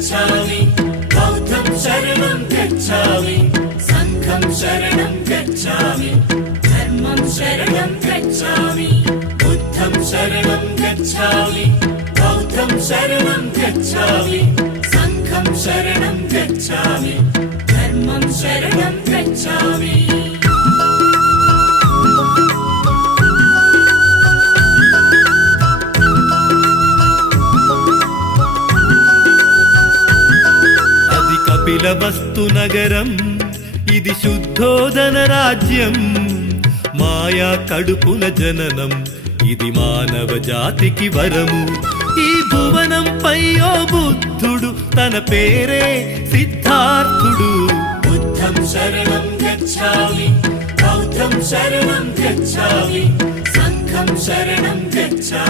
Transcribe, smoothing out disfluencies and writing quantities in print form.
गच्छामि बौद्धं शरणं गच्छामि संघं शरणं गच्छामि धर्मं शरणं गच्छामि बुद्धं शरणं गच्छामि बौद्धं शरणं गच्छामि संघं शरणं गच्छामि धर्मं शरणं गच्छामि కపిలవస్తు నగరం ఇది శుద్ధోదన రాజ్యం మాయా కడుపుల జననం ఇది మానవ జాతికి వరము ఈ భువనంపై ఓ బుద్ధుడు తన పేరే సిద్ధార్థుడు बुद्धं शरणं गच्छामि बौद्धं शरणं गच्छामि संघं शरणं गच्छामि